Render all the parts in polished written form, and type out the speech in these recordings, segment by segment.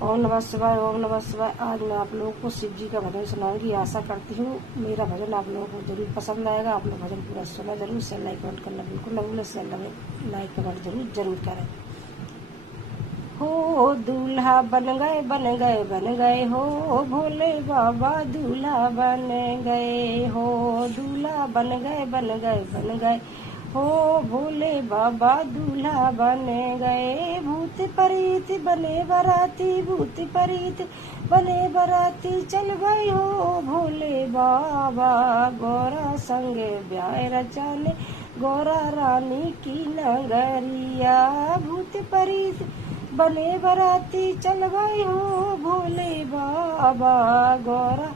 ओम नमः शिवाय, ओम नमः शिवाय। आज मैं आप लोगों को शिव जी का भजन सुनाऊंगी। आशा करती हूँ मेरा भजन आप लोगों को जरूर पसंद आएगा। आप लोग भजन पूरा सुना जरूर। शेयर लाइक कमेंट करना बिल्कुल न भूलें। शेयर लाइक कमेंट जरूर करें। हो दूल्हा बन गए बन गए बन गए हो, भोले बाबा दूल्हा बन गए हो। दूल्हा बन गए बन गए बन गए हो, भोले बाबा दूल्हा बन गए। भूत प्रेत बने बराती, भूत प्रेत बने बराती चल गए हो, भोले बाबा गौरा संगे ब्याह रचाने, गौरा रानी की नगरिया। भूत प्रेत बने बराती चल गए हो, भोले बाबा गौरा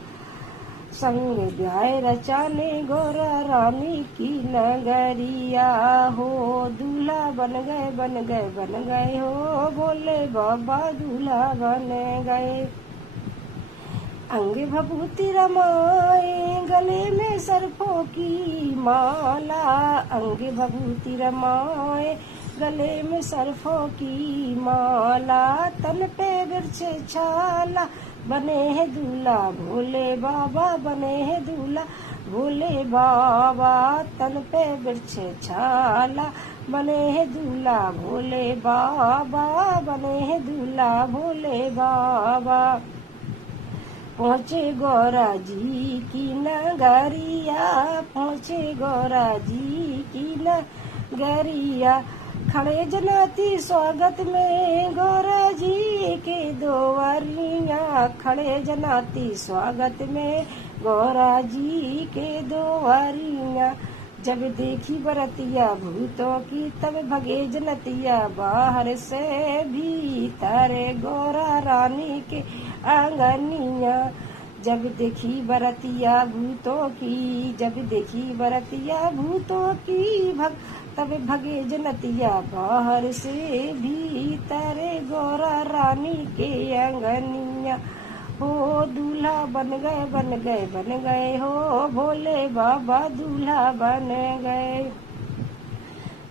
संग ब्याह रचाने, गौरा रानी की नगरिया। हो दूल्हा बन गए बन गए बन गए हो, भोले बाबा दूल्हा बन गए। अंग भभूति रमाए, गले में सर्पों की माला, अंग भभूति रमाए, गले में सर्पों की माला। तन पे वृक्ष छाला, बने हैं दूल्हा भोले बाबा, बने हैं दूल्हा भोले बाबा। तन पे वृक्ष छाला, बने हैं दूल्हा भोले बाबा, बने हैं दूल्हा भोले बाबा। पहुँचे गौरा जी की नगरिया, पहुँचे गौरा जी की नगरिया। खड़े जनाती स्वागत में गौरा जी के दोवरिया, खड़े जनाती स्वागत में गौरा जी के दोवरिया। जब देखी बरतिया भूतों की, तब भगे जनतिया बाहर से भीतर, गौरा रानी के आंगनिया। जब देखी बरतिया भूतों की, जब देखी बरतिया भूतों की, तब भगे जनतिया बाहर से भीतर, गौरा रानी के आंगनिया। हो दूल्हा बन गए बन गए बन गए हो, भोले बाबा दूल्हा बन गए।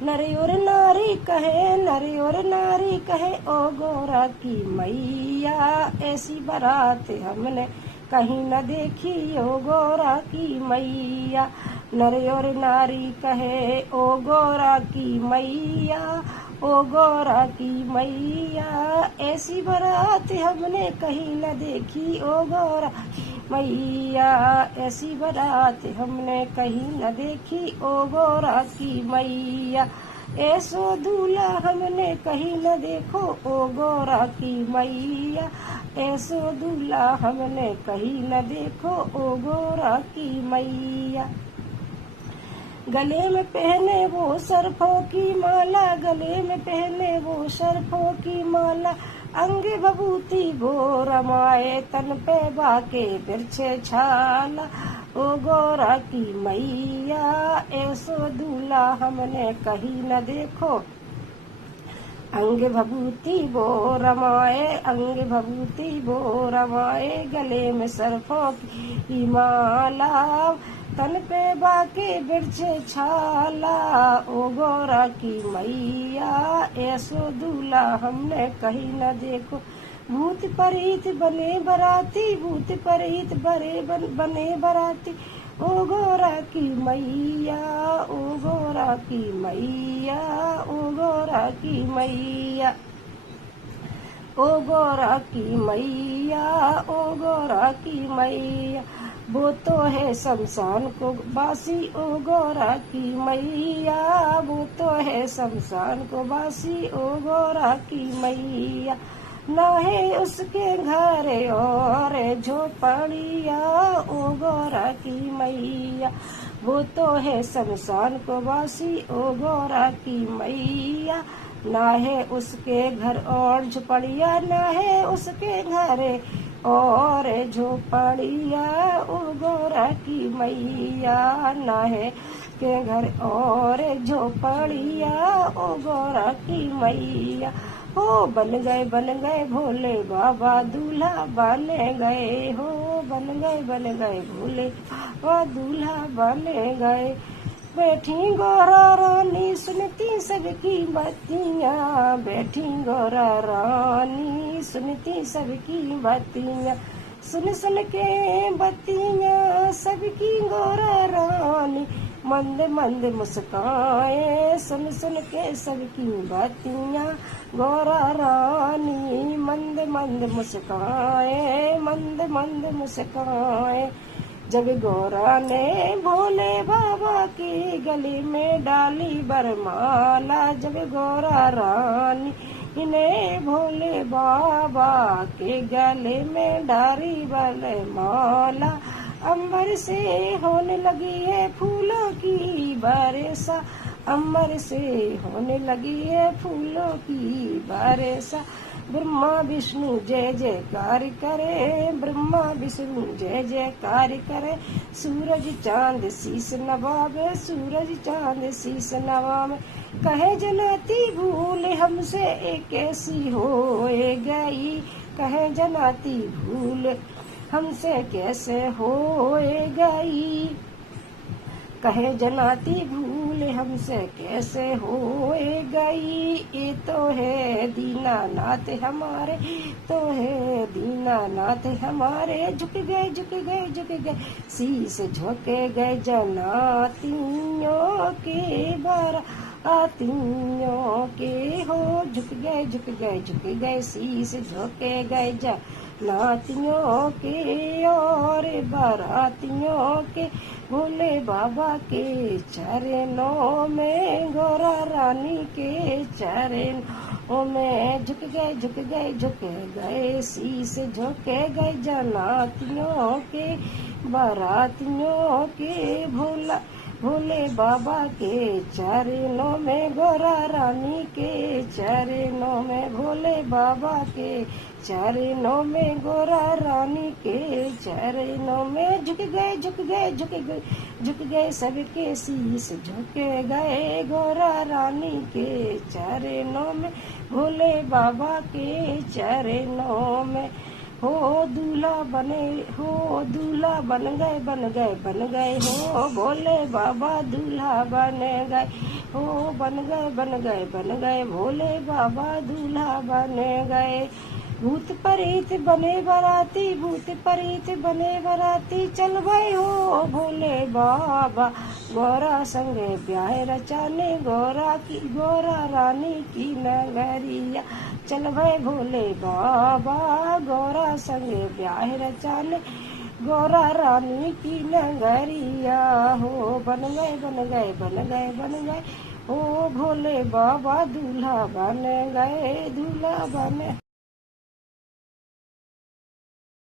नर और नारी कहे, नर और नारी कहे, ओ गौरा की मैया, ऐसी बारात हमने कहीं न देखी, ओ गौरा की मैया। नर और नारी कहे, ओ गौरा की मैया, ओ गौरा की मैया, ऐसी बारात हमने कहीं न देखी, ओ गौरा की मैया, ऐसी बारात हमने कहीं न देखी, ओ गौरा की मैया। ऐसो दूल्हा हमने कहीं न देखो, ओ गौरा की मैया, ऐसो दूल्हा हमने कहीं न देखो, ओ गौरा की मैया। गले में पहने वो सर्पों की माला, गले में पहने वो सर्पों की माला। अंग भभूति वो रमाए, तन पे बाके वृक्ष छाला, ओ गौरा की मैया, ऐसो दूल्हा हमने कहीं न देखो। अंग भभूति वो रमाए, अंग भभूति वो रमाए, गले में सर्पों की माला, तन पे बाके वृक्ष छाला, ओ गौरा की मैया, ऐसो दूल्हा हमने कहीं न देखो। भूत प्रेत बने बराती, भूत प्रेत बने बराती, ओ गौरा की मैया, ओ गौरा की मैया, ओ गौरा की मैया, ओ गौरा की मैया, ओ गौरा की मैया। वो तो है शमशान को बासी, ओ गौरा की मैया, वो तो है शमशान को बासी, ओ गौरा की मैया। ना है उसके घर और झोपड़िया, ओ गौरा की मैया, वो तो है शमशान को बासी, ओ गौरा की मैया। ना है उसके घर और झोपड़िया, ना है उसके घर और झोपड़िया, ओ गौरा की मैया। ना है के घर और झोपड़िया, ओ गौरा की मैया। हो बन गए भोले बाबा दूल्हा बन गए हो, बन गए भोले बाबा दूल्हा बन गए। बैठी गौरा रानी सुनती सबकी बत्तियाँ, बैठी गौरा रानी सुनती सबकी बत्तियाँ, सुन सुन के बत्तियाँ सबकी गोरा रानी, मंद मंद मुस्काए सुन सुन के सबकी बत्तियाँ गोरा रानी, मंद मंद मुस्काए मंद मंद मुस्काए। जब गोरा ने भोले बाबा की गली में डाली बरमाला, जब गोरा रानी ने भोले बाबा के गले में डाली बरमाला, अंबर से होने लगी है फूलों की बारिशा, अंबर से होने लगी है फूलों की बारिशा। ब्रह्मा विष्णु जय जयकार करे, ब्रह्मा विष्णु जय जयकार करे, सूरज चांद शीस नवावे, सूरज चांद शीस नवावे। कहे जनाती भूल हमसे एक कैसी होए गई, कहे जनाती भूल हमसे कैसे होए गई, कहे जनाती भूल हमसे कैसे होए गई। ये तो है दीनानाथ हमारे, तो है दीनानाथ हमारे, झुक गए झुक गए झुक गए शीस झुके गए जनातियों के बारा आतियों के हो, झुक गए झुक गए झुक गए शीस झुके गए जनातियों के और बारातियों के। भोले बाबा के चरणों में, गोरा रानी के चरणों में, झुक गए झुक गए झुक गए शीस झुके गए जनातियों के बारातियों के। भोले बाबा के चरणों में, गोरा रानी के चरणों में, भोले बाबा के चरणों में, गोरा रानी के चरणों में। झुक गए झुक गए झुक गए झुक गए सबके शीस झुके गए गोरा रानी के चरणों में, भोले बाबा के चरणों में। हो दूल्हा बने, हो दूल्हा बन गए बन गए बन गए, हो भोले बाबा दूल्हा बन गए, हो बन गए बन गए बन गए, भोले बाबा दूल्हा बन गए। भूत प्रेत बने बराती, भूत प्रेत बने बराती, चल गए हो भोले बाबा गोरा संगे ब्याह रचाने, गोरा रानी की नगरिया। चल गए भोले बाबा गोरा संगे ब्याह रचाने, गोरा रानी की नगरिया। हो बन गए बन गए बन गए बन गए, ओ भोले बाबा दूल्हा बन गए, दूल्हा बन